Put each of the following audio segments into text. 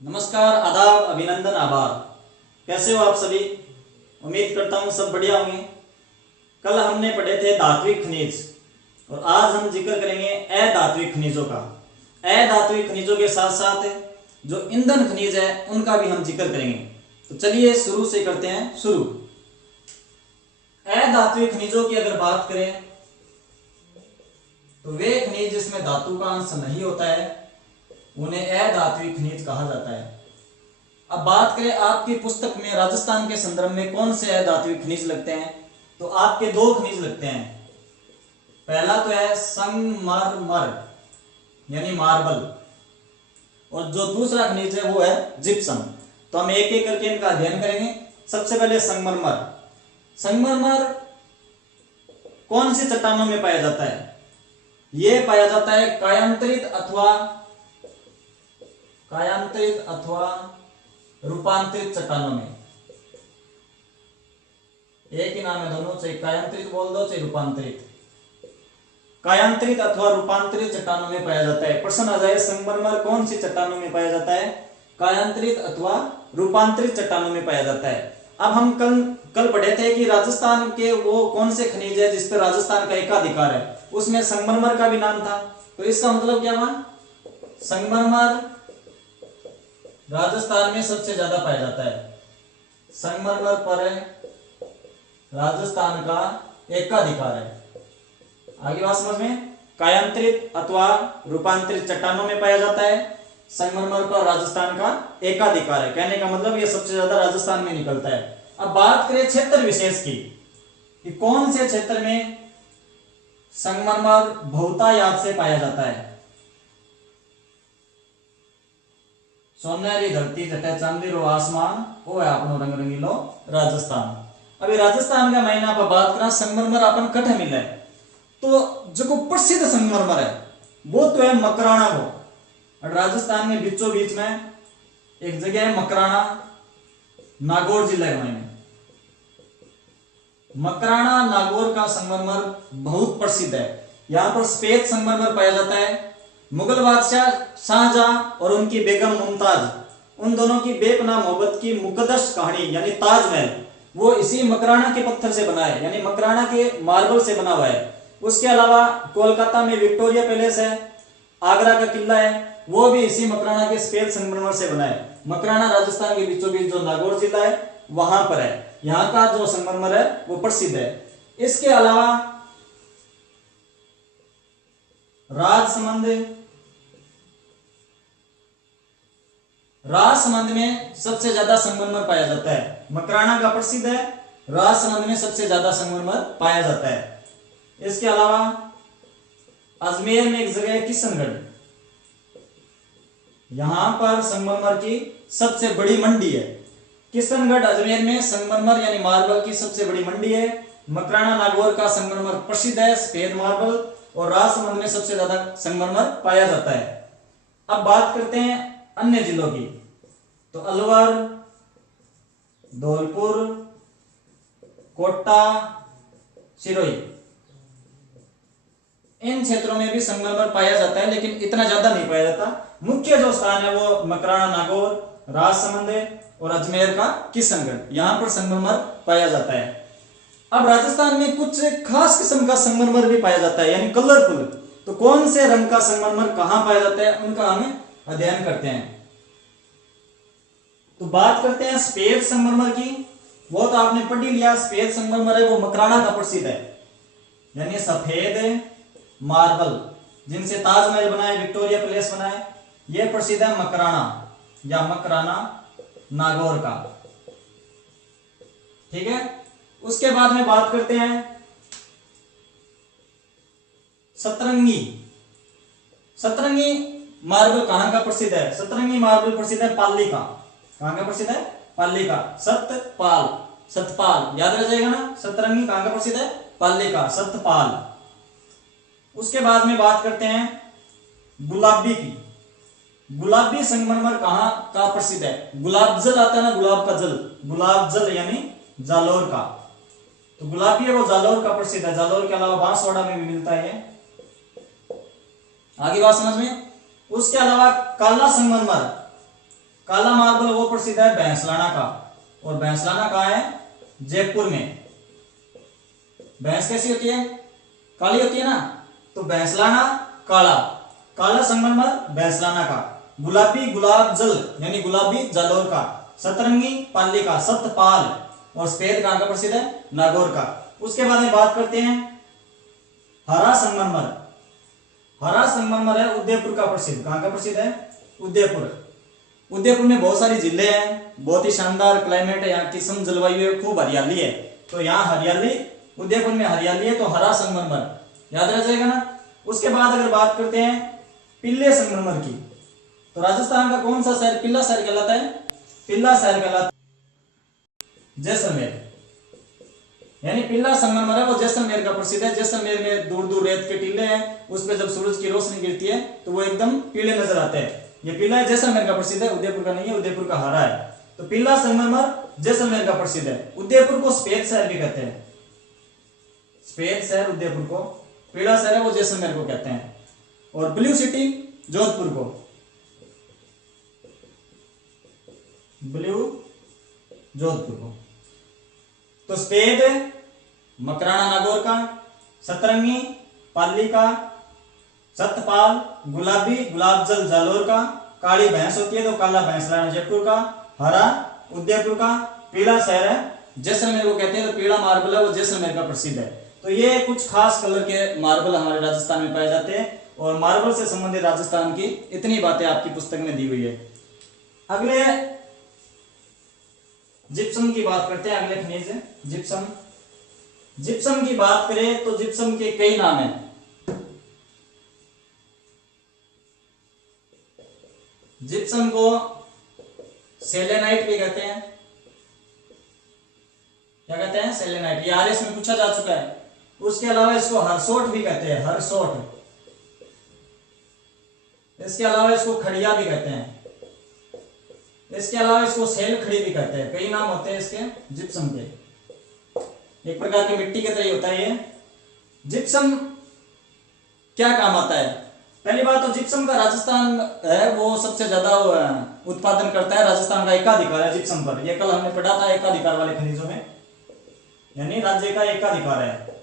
नमस्कार, आदाब, अभिनंदन, आभार। कैसे हो आप सभी? उम्मीद करता हूँ सब बढ़िया होंगे। कल हमने पढ़े थे धात्विक खनिज और आज हम जिक्र करेंगे अधात्विक खनिजों का। अधात्विक खनिजों के साथ साथ जो ईंधन खनिज है उनका भी हम जिक्र करेंगे। तो चलिए शुरू से करते हैं शुरू। अधात्विक खनिजों की अगर बात करें तो वे खनिज जिसमें धातु का अंश नहीं होता है उन्हें अधात्विक खनिज कहा जाता है। अब बात करें आपकी पुस्तक में राजस्थान के संदर्भ में कौन से अधात्विक खनिज लगते हैं, तो आपके दो खनिज लगते हैं। पहला तो है संगमरमर यानी मार्बल, और जो दूसरा खनिज है वो है जिप्सम। तो हम एक एक करके इनका अध्ययन करेंगे। सबसे पहले संगमरमर। संगमरमर कौन सी चट्टानों में पाया जाता है? यह पाया जाता है कायांतरित अथवा रूपांतरित चट्टानों में। एक ही नाम है दोनों, चाहे कायांतरित बोल दो चाहे रूपांतरित। कायांतरित अथवा रूपांतरित चट्टानों में पाया जाता है। प्रश्न आ जाए संगमरमर कौन सी चट्टानों में पाया जाता है? कायांतरित अथवा रूपांतरित चट्टानों में पाया जाता है। अब हम कल पढ़े थे कि राजस्थान के वो कौन से खनिज है जिस पर राजस्थान का एकाधिकार है, उसमें संगमरमर का भी नाम था। तो इसका मतलब क्या हुआ? संगमरमर राजस्थान में सबसे ज्यादा पाया जाता है। संगमरमर पर राजस्थान का एकाधिकार है। आगे बात समझ में? कायांतरित अथवा रूपांतरित चट्टानों में पाया जाता है। संगमरमर पर राजस्थान का एकाधिकार है। कहने का मतलब यह सबसे ज्यादा राजस्थान में निकलता है। अब बात करें क्षेत्र विशेष की कि कौन से क्षेत्र में संगमरमर बहुतायत से पाया जाता है। सोनेरी धरती जटे चांदी रो आसमान वो है अपनो रंग रंगीलो राजस्थान। अभी राजस्थान का महीना पर बात करा संगमरमर अपन कठे मिले तो जो प्रसिद्ध संगमरमर है वो तो है मकराना को। और राजस्थान में बीचों बीच में एक जगह है मकराना, नागौर जिले में। मकराना नागौर का संगमरमर बहुत प्रसिद्ध है। यहां पर सफेद संगमरमर पाया जाता है। मुगल बादशाह शाहजहां और उनकी बेगम मुमताज, उन दोनों की बेपनाह मोहब्बत की मुकद्दस कहानी यानी ताजमहल वो इसी मकराना के पत्थर से बना है, यानी मकराना के मार्बल से बना हुआ है। उसके अलावा कोलकाता में विक्टोरिया पैलेस है, आगरा का किला है, वो भी इसी मकराना के सफेद संगमरमर से बना है। मकराना राजस्थान के बीचों बीच जो नागौर जिला है वहां पर है। यहाँ का जो संगमरमर है वो प्रसिद्ध है। इसके अलावा राजसमंद में सबसे ज्यादा संगमरमर पाया जाता है। मकराना का प्रसिद्ध है, राजसमंद में सबसे ज्यादा संगमरमर पाया जाता है। इसके अलावा अजमेर में एक जगह है किशनगढ़, यहां पर संगमरमर की सबसे बड़ी मंडी है। किशनगढ़ अजमेर में संगमरमर यानी मार्बल की सबसे बड़ी मंडी है। मकराना नागौर का संगमरमर प्रसिद्ध है, सफेद मार्बल, और राजसमंद में सबसे ज्यादा संगमरमर पाया जाता है। अब बात करते हैं अन्य जिलों की, तो अलवर, धौलपुर, कोटा, सिरोही, इन क्षेत्रों में भी संगमरमर पाया जाता है, लेकिन इतना ज्यादा नहीं पाया जाता। मुख्य जो स्थान है वो मकराना नागौर, राजसमंद और अजमेर का किशनगढ़, यहां पर संगमरमर पाया जाता है। अब राजस्थान में कुछ खास किस्म का संगमरमर भी पाया जाता है, यानी कलरफुल। तो कौन से रंग का संगमरमर कहां पाया जाता है उनका हम अध्ययन करते हैं। तो बात करते हैं सफेद संगमरमर की। वो तो आपने पढ़ ही लिया, सफेद संगमरमर है वो मकराना का प्रसिद्ध है, यानी सफेद मार्बल जिनसे ताजमहल बना है, विक्टोरिया पैलेस बना है, यह प्रसिद्ध है मकराना या मकराना नागौर का। ठीक है। उसके बाद में बात करते हैं सतरंगी। सतरंगी मार्बल कहां का प्रसिद्ध है? सतरंगी मार्बल प्रसिद्ध है पाली का। कहां का प्रसिद्ध है? पाली का। सतपाल याद रह जाएगा ना। सतरंगी कहां का प्रसिद्ध है? पाली का, सतपाल। उसके बाद में बात करते हैं गुलाबी की। गुलाबी संगमरमर कहां का प्रसिद्ध है? गुलाब जल आता है ना, गुलाब का जल, गुलाब जल यानी जालौर का। तो गुलाबी है वो जालौर का प्रसिद्ध है। जालौर के अलावा बांसवाड़ा में भी मिलता है। आगे बात समझ में। उसके अलावा काला संगमरमर, काला मार्बल वो प्रसिद्ध है भैंसलाना का, और भैंसलाना कहाँ है? जयपुर में। भैंस कैसी होती है? काली होती है ना, तो भैंसलाना काला, काला संगमरमर भैंसलाना का, गुलाबी गुलाब जल यानी गुलाबी जालौर का, सतरंगी पाली का सतपाल, और सफेद कहाँ का प्रसिद्ध है? नागौर का। उसके बाद में बात करते हैं हरा संगमरमर। हरा संगमरमर है उदयपुर का प्रसिद्ध। कहाँ का प्रसिद्ध है? उदयपुर। उदयपुर में बहुत सारी जिले हैं, बहुत ही शानदार क्लाइमेट है, यहाँ की सम जलवायु है, खूब हरियाली है, तो यहाँ हरियाली, उदयपुर में हरियाली है, तो हरा संगमरमर याद रह जाएगा ना। उसके बाद अगर बात करते हैं पीले संगमरमर की, तो राजस्थान का कौन सा शहर पीला शहर कहलाता है? पीला शहर कहलाता है जैसलमेर, यानी पीला संगमरमर है वो जैसलमेर का प्रसिद्ध है। जैसलमेर में दूर दूर रेत के टीले हैं, उस पर जब सूरज की रोशनी गिरती है तो वो एकदम पीले नजर आते हैं। ये पीला है, जैसलमेर का प्रसिद्ध है, उदयपुर का नहीं है, उदयपुर का हरा है। तो पीला संगमरमर जैसलमेर का प्रसिद्ध है। उदयपुर को सफेद शहर भी कहते हैं, सफेद शहर उदयपुर को, पीला शहर है वो जैसलमेर को कहते हैं, और ब्लू सिटी जोधपुर को, ब्लू जोधपुर को। तो सफेद मकराना नागौर का, सतरंगी पाली का, सतपाल गुलाबी गुलाब जल जालौर का, काली भैंस होती है तो काला भैंसलाना जयपुर का, हरा उदयपुर का, पीला शहर है जैसलमेर को कहते हैं, तो पीला मार्बल है वो जैसलमेर का प्रसिद्ध है। तो ये कुछ खास कलर के मार्बल हमारे राजस्थान में पाए जाते हैं, और मार्बल से संबंधित राजस्थान की इतनी बातें आपकी पुस्तक में दी हुई है। अगले जिप्सम की बात करते हैं। अगले खनिज जिप्सम। जिप्सम की बात करें तो जिप्सम के कई नाम हैं। जिप्सम को सेलेनाइट भी कहते हैं। क्या कहते हैं? सेलेनाइट। ये आरएस में पूछा जा चुका है। उसके अलावा इसको हरसोट भी कहते हैं, हरसोट। इसके अलावा इसको खड़िया भी कहते हैं। इसके अलावा इसको सेल खड़ी भी कहते हैं। कई नाम होते हैं इसके जिप्सम के, एक प्रकार की मिट्टी की तरह होता है ये। जिप्सम क्या काम आता है? पहली बात तो जिप्सम का राजस्थान है वो सबसे ज्यादा उत्पादन करता है। राजस्थान का एकाधिकार है जिप्सम पर, ये कल हमने पढ़ा था एकाधिकार वाले खनिजों में, यानी राज्य का एकाधिकार है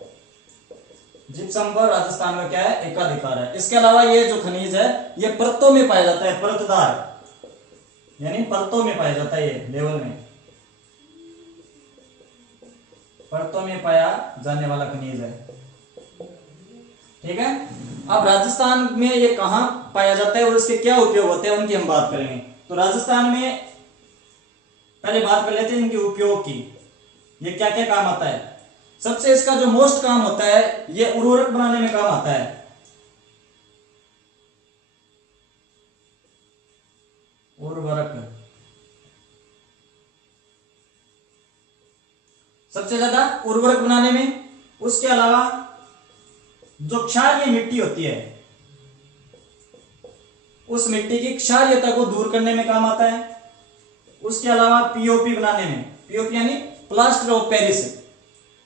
जिप्सम पर। राजस्थान का क्या है? एकाधिकार है। इसके अलावा ये जो खनिज है ये परतों में पाया जाता है, परतदार, यानी परतों में पाया जाता है, ये लेवल में परतों में पाया जाने वाला खनिज है। ठीक है। अब राजस्थान में ये कहां पाया जाता है और इसके क्या उपयोग होते हैं उनकी हम बात करेंगे। तो राजस्थान में पहले बात कर लेते हैं इनके उपयोग की, ये क्या क्या काम आता है। सबसे इसका जो मोस्ट काम होता है ये उर्वरक बनाने में काम आता है। उर्वरक सबसे ज्यादा उर्वरक बनाने में। उसके अलावा जो क्षारीय मिट्टी होती है उस मिट्टी की क्षारीयता को दूर करने में काम आता है। उसके अलावा पीओपी बनाने में, पीओपी यानी प्लास्टर ऑफ पेरिस,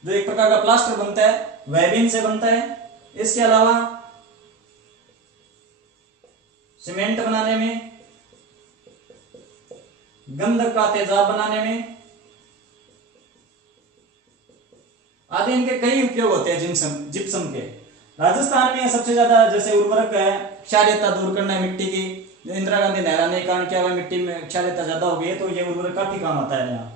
जो एक प्रकार का प्लास्टर बनता है वेबिन से बनता है। इसके अलावा सीमेंट बनाने में, गंधक का तेजाब बनाने में आदि इनके कई उपयोग होते हैं जिप्सम के। राजस्थान में सबसे ज्यादा जैसे उर्वरक है, क्षारीयता दूर करना है मिट्टी की। इंदिरा गांधी नहराने के कारण क्या हुआ, मिट्टी में क्षारीयता ज्यादा हो गई है, तो ये उर्वरक काफी काम आता है यहाँ।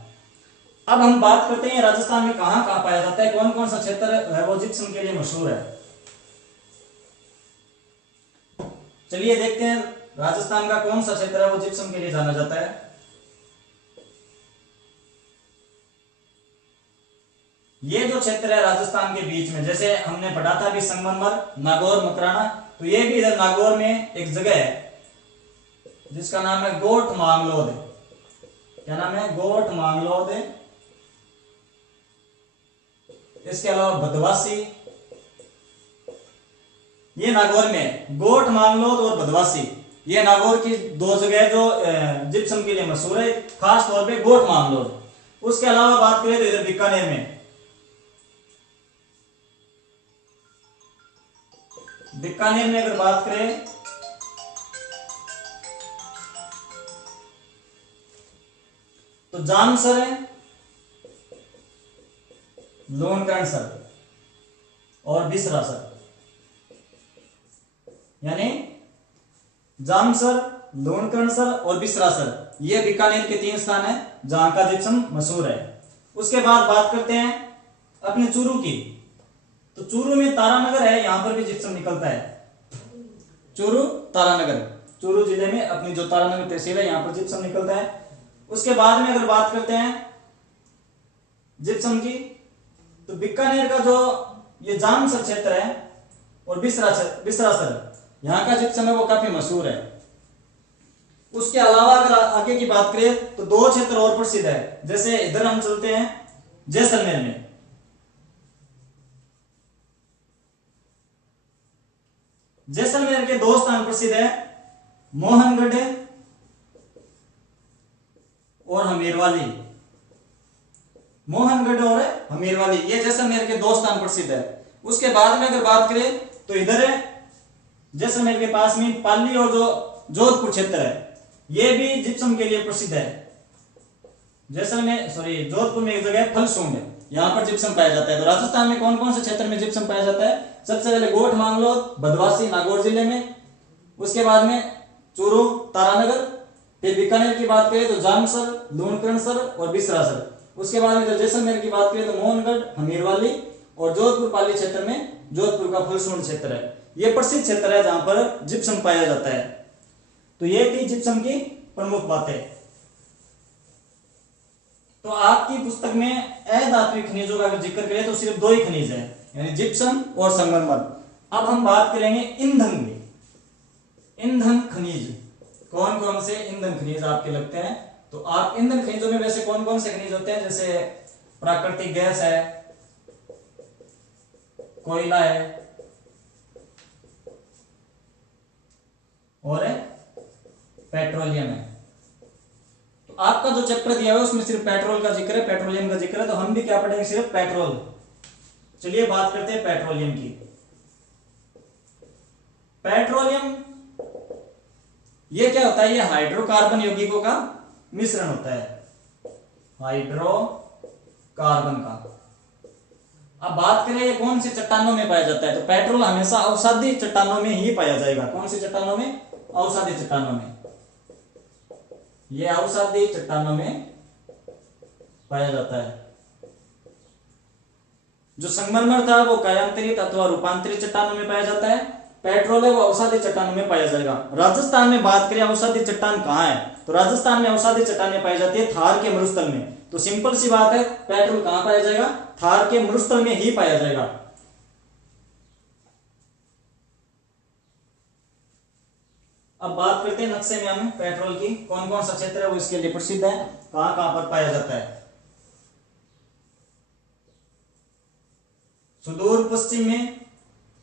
अब हम बात करते हैं राजस्थान में कहां कहां पाया जाता है, कौन कौन सा क्षेत्र है वो जिप्सम के लिए मशहूर है। चलिए देखते हैं राजस्थान का कौन सा क्षेत्र है वो जिप्सम के लिए जाना जाता है। ये जो क्षेत्र है राजस्थान के बीच में, जैसे हमने पढ़ा था अभी संगमरमर, नागौर, मकराना, तो ये भी इधर नागौर में एक जगह है जिसका नाम है गोठ मांगलोद। क्या नाम है? गोठ मांगलोद। इसके अलावा बदवासी, ये नागौर में गोठ मांगलोद और बदवासी, ये नागौर की दो जगह जो जिप्सम के लिए मशहूर है, खास तौर पे गोठ मांगलोद। उसके अलावा बात करें तो इधर बीकानेर में, बीकानेर में अगर बात करें तो जामसर है, लोणकरणसर और बिसरासर, यानी जामसर, लोणकरणसर और बिसरासर, ये बीकानेर के 3 स्थान है जहां का जिप्सम मशहूर है। उसके बाद बात करते हैं अपने चूरू की। तो चूरू में तारानगर है, यहां पर भी जिप्सम निकलता है। चूरू तारानगर, चूरू जिले में अपनी जो तारानगर तहसील है यहां पर जिप्सम निकलता है। उसके बाद में अगर बात करते हैं जिप्सम की, तो बीकानेर का जो ये जामसर क्षेत्र है और बिसरासर, यहां का जिप्सम है वो काफी मशहूर है। उसके अलावा अगर आगे की बात करें तो 2 क्षेत्र और प्रसिद्ध है, जैसे इधर हम चलते हैं जैसलमेर में। जैसलमेर के 2 स्थान प्रसिद्ध है, मोहनगढ़ और हमीरवाली। मोहनगढ़ और हमीरवाली, ये जैसलमेर के 2 स्थान प्रसिद्ध है। उसके बाद में अगर बात करें तो इधर है जैसलमेर के पास में पाली और जो जोधपुर क्षेत्र है, ये भी जिप्सम के लिए प्रसिद्ध है। जोधपुर में एक जगह है फलसूंड, यहाँ पर जिप्सम पाया जाता है। तो राजस्थान में कौन कौन से क्षेत्र में जिप्सम पाया जाता है? सबसे पहले गोठ मांगलोद, बदवासी, नागौर जिले में। उसके बाद में चूरू, तारानगर। फिर बीकानेर की बात करें तो जामसर, लूणकरणसर और बिसरासर। उसके बाद में जैसलमेर की बात करें तो मोहनगढ़, हमीरवाली और जोधपुर पाली क्षेत्र में जोधपुर का फलसूंड क्षेत्र है। यह प्रसिद्ध क्षेत्र है जहां पर जिप्सम पाया जाता है। तो ये थी जिप्सम की प्रमुख बातें। तो आपकी पुस्तक में अधात्विक खनिजों का अगर जिक्र करें तो सिर्फ 2 ही खनिज है, यानी जिप्सम और संगमरमर। अब हम बात करेंगे ईंधन की। ईंधन खनिज, कौन कौन से ईंधन खनिज आपके लगते हैं? तो आप ईंधन खनिजों में वैसे कौन कौन से खनिज होते हैं? जैसे प्राकृतिक गैस है, कोयला है और पेट्रोलियम है। तो आपका जो चैप्टर दिया हुआ है उसमें सिर्फ पेट्रोल का जिक्र है, पेट्रोलियम का जिक्र है, तो हम भी क्या पढ़ेंगे? सिर्फ पेट्रोल। चलिए बात करते हैं पेट्रोलियम की। पेट्रोलियम ये क्या होता है? ये हाइड्रोकार्बन यौगिकों का मिश्रण होता है, हाइड्रोकार्बन का। अब बात करें ये कौन सी चट्टानों में पाया जाता है? तो पेट्रोल हमेशा अवसादी चट्टानों में ही पाया जाएगा। कौन सी चट्टानों में? अवसादी चट्टानों में। ये अवसादी चट्टानों में पाया जाता है। जो संगमरमर था वो कायांतरित अथवा रूपांतरित चट्टानों में पाया जाता है। पेट्रोल है वो अवसादी चट्टानों में पाया जाएगा। राजस्थान में बात करें अवसादी चट्टान कहां है? तो राजस्थान में अवसादी चट्टानें पाई जाती है थार के मरुस्थल में। तो सिंपल सी बात है, पेट्रोल कहां पाया जाएगा? थार के मरुस्थल में ही पाया जाएगा। अब बात करते हैं नक्शे में हम पेट्रोल की, कौन कौन सा क्षेत्र है वो इसके लिए प्रसिद्ध है, कहां कहां पर पाया जाता है। सुदूर पश्चिम में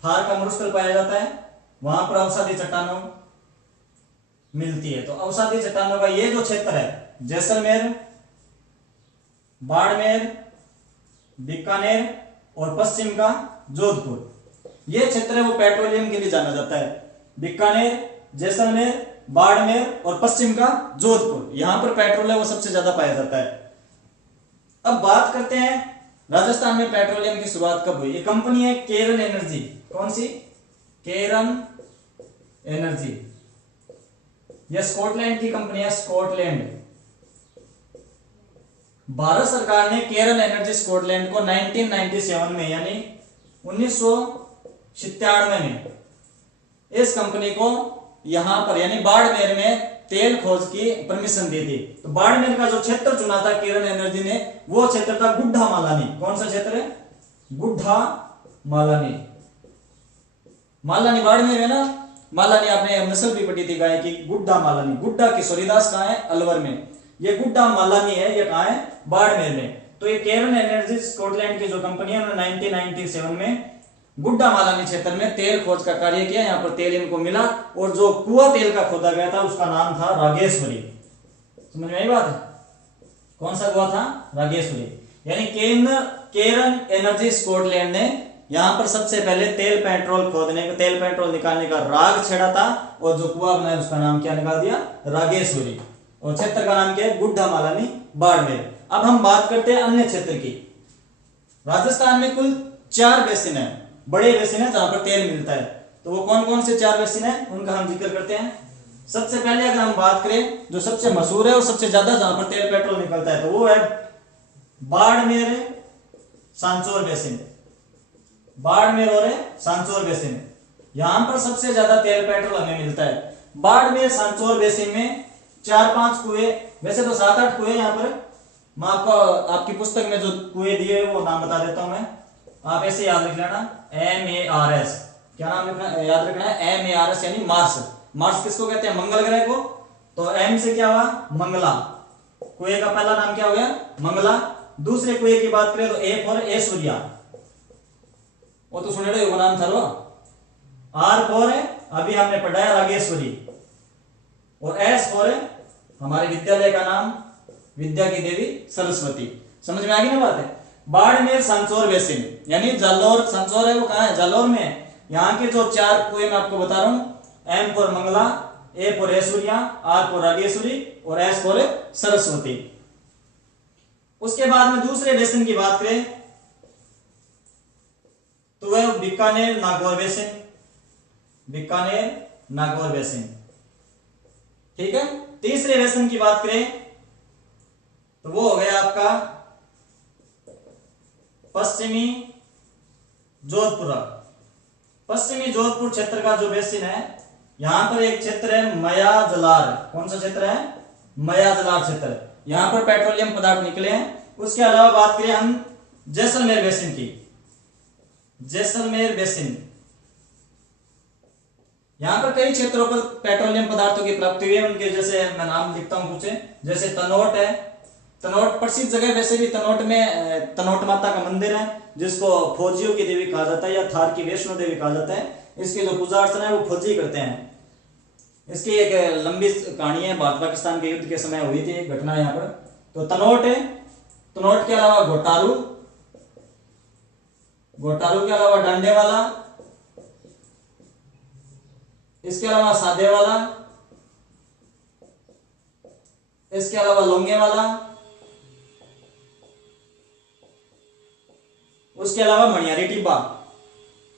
थार का मरुस्थल पाया जाता है, वहां पर अवसादी चट्टानों मिलती है। तो अवसादी चट्टानों का ये जो क्षेत्र है, जैसलमेर, बाड़मेर, बीकानेर और पश्चिम का जोधपुर, ये क्षेत्र है वो पेट्रोलियम के लिए जाना जाता है। बीकानेर, जैसलमेर, बाड़मेर और पश्चिम का जोधपुर, यहां पर पेट्रोल है वो सबसे ज्यादा पाया जाता है। अब बात करते हैं राजस्थान में पेट्रोलियम की शुरुआत कब हुई? ये कंपनी है केरन एनर्जी। कौन सी? केरन एनर्जी। यह स्कॉटलैंड की कंपनी है, स्कॉटलैंड। भारत सरकार ने केरन एनर्जी स्कॉटलैंड को 1997 में यानी 1997 में इस कंपनी को यहां पर यानी बाड़मेर में तेल खोज की परमिशन दी थी। तो बाड़मेर का जो क्षेत्र चुना था केरन एनर्जी ने, वो क्षेत्र था गुड्ढा मालानी। कौन सा क्षेत्र है? गुड्ढा मालानी। मालानी बाड़मेर है ना, मालानी आपने नस्ल भी पढ़ी थी गाय की, गुड्ढा मालानी। गुड्ढा किशोरीदास कहां है? अलवर में। ये गुड्ढा मालानी है, ये कहां है? बाड़मेर में। तो ये केरन एनर्जी स्कॉटलैंड की जो कंपनी है, उन्होंने 1997 में गुड्डा मालानी क्षेत्र में तेल खोज का कार्य किया। यहाँ पर तेल इनको मिला और जो कुआं तेल का खोदा गया था उसका नाम था रागेश्वरी। समझ में आई बात? कौन सा कुआं था? रागेश्वरी। यानी केरन एनर्जी स्कॉटलैंड ने यहां पर सबसे पहले तेल पेट्रोल निकालने का राग छेड़ा था और जो कुआं बनाया उसका नाम क्या निकाल दिया? रागेश्वरी। और क्षेत्र का नाम क्या है? गुड्डामालानी बाड़मेर। अब हम बात करते हैं अन्य क्षेत्र की। राजस्थान में कुल 4 बेसिन है, बड़े बेसिन है जहां पर तेल मिलता है। तो वो कौन कौन से 4 बेसिन है उनका हम जिक्र करते हैं। सबसे पहले अगर हम बात करें जो सबसे मशहूर है और सबसे ज्यादा जहां पर तेल पेट्रोल निकलता है तो वो है बाड़मेर सांचौर बेसिन। बाड़मेर और सांचौर बेसिन, यहां पर सबसे ज्यादा तेल पेट्रोल हमें मिलता है। बाड़मेर सांचौर बेसिन में 4-5 कुएं, वैसे तो 7-8 कुएं यहाँ पर, मैं आपको आपकी पुस्तक में जो कुएं दिए वो नाम बता देता हूं मैं, आप ऐसे याद रख लेना। MARS, क्या नाम लिखना याद रखना है? MARS यानी मार्स। मार्स किसको कहते हैं? मंगल ग्रह को। तो M से क्या हुआ? मंगला। कुएं का पहला नाम क्या हो गया? मंगला। दूसरे कुएं की बात करें तो A फॉर ऐश्वर्या, वो तो सुने रहे नाम था रो। R फॉर अभी हमने पढ़ा है रागेश्वरी, और S फॉर हमारे विद्यालय का नाम विद्या की देवी सरस्वती। समझ में आ गई ना बात है? बाड़मेर सांचौर बेसिन यानी जालौर, सांचौर है वो कहां है? जालौर में है। यहाँ के जो 4 कुएं मैं आपको बता रहा हूं, M for Mangala, A for Aishwarya, R for Rageshwari और S फॉर सरस्वती। उसके बाद में दूसरे बेसिन की बात करें तो वह बीकानेर नागौर बेसिन, बीकानेर नागौर बेसिन। ठीक है। तीसरे बेसिन की बात करें तो वो हो गया आपका पश्चिमी जोधपुर। पश्चिमी जोधपुर क्षेत्र का जो बेसिन है, यहां पर एक क्षेत्र है मयाजलार। कौन सा क्षेत्र है? मयाजलार क्षेत्र। यहां पर पेट्रोलियम पदार्थ निकले हैं। उसके अलावा बात करें हम जैसलमेर बेसिन की, जैसलमेर बेसिन, यहां पर कई क्षेत्रों पर पेट्रोलियम पदार्थों की प्राप्ति हुई है। उनके जैसे मैं नाम लिखता हूं कुछ, जैसे तनोट है। तनोट प्रसिद्ध जगह, वैसे भी तनोट में तनोट माता का मंदिर है जिसको फौजियों की देवी कहा जाता है या थार की वैष्णो देवी कहा जाता है। इसकी जो पूजा अर्चना है वो फौजी करते हैं। इसकी एक लंबी कहानी है, भारत पाकिस्तान के युद्ध के समय हुई थी एक घटना यहाँ पर। तो तनोट है। तनोट के अलावा घोटारू, घोटारू के अलावा डांडेवाला, इसके अलावा सादेवाला, इसके अलावा लोंगेवाला, उसके अलावा मणियारी टिब्बा।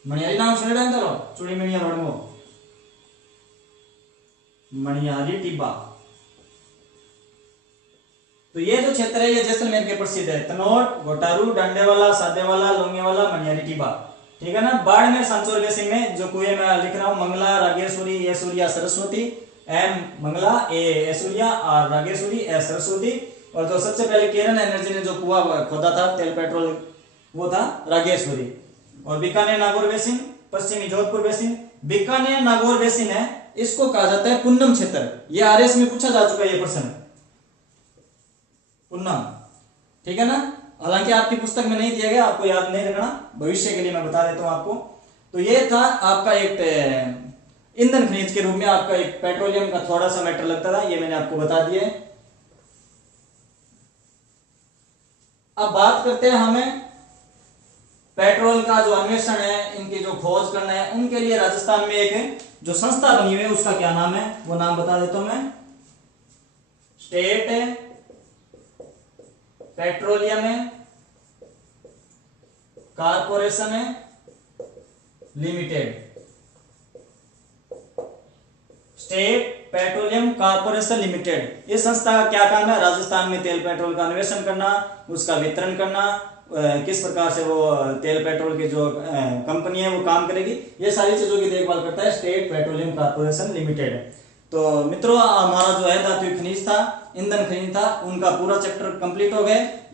मणियारी नाम सुने रहे हैं? चूड़ी मिणिया बड़मो, मणियारी टिब्बा। तो ये जो क्षेत्र है ये जैसलमेर के प्रसिद्ध है। तनोट, घोटारू, डांडेवाला, सादेवाला, लोंगेवाला, मणियारी टिब्बा। ठीक है ना। बाड़मेर सांचौर बेसिन में जो कुएं मैं लिख रहा हूं, Mangla, Rageshwari, Aishwarya, Saraswati. M Mangla, A Aishwarya, R Rageshwari, S Saraswati. और जो सबसे पहले केरन एनर्जी ने जो कुआं खोदा था तेल पेट्रोल, वो था रागेश्वरी। और बीकानेर नागौर बेसिन, पश्चिमी जोधपुर बेसिन। बीकानेर नागौर बेसिन है, इसको कहा जाता है पुन्नम क्षेत्र। ये RS में पूछा जा चुका है ये प्रश्न, पुन्नम। ठीक है ना। हालांकि आपकी पुस्तक में नहीं दिया गया, आपको याद नहीं रखना, भविष्य के लिए मैं बता देता हूं आपको। तो ये था आपका एक ईंधन खनिज के रूप में आपका एक पेट्रोलियम का थोड़ा सा मैटर लगता था, ये मैंने आपको बता दिया। अब बात करते हैं हमें पेट्रोल का जो अन्वेषण है, इनकी जो खोज करना है, उनके लिए राजस्थान में एक जो संस्था बनी हुई है उसका क्या नाम है वो नाम बता देता हूं मैं। State petroleum corporation limited. State petroleum corporation limited. इस संस्था का क्या काम है? राजस्थान में तेल पेट्रोल का अन्वेषण करना, उसका वितरण करना, किस प्रकार से वो तेल पेट्रोल की जो कंपनी है वो काम करेगी, ये सारी चीजों की देखभाल करता है स्टेट पेट्रोलियम कारपोरेशन लिमिटेड। तो मित्रों, हमारा जो है धातु खनिज था, ईंधन खनिज था, उनका पूरा चैप्टर कंप्लीट हो गए।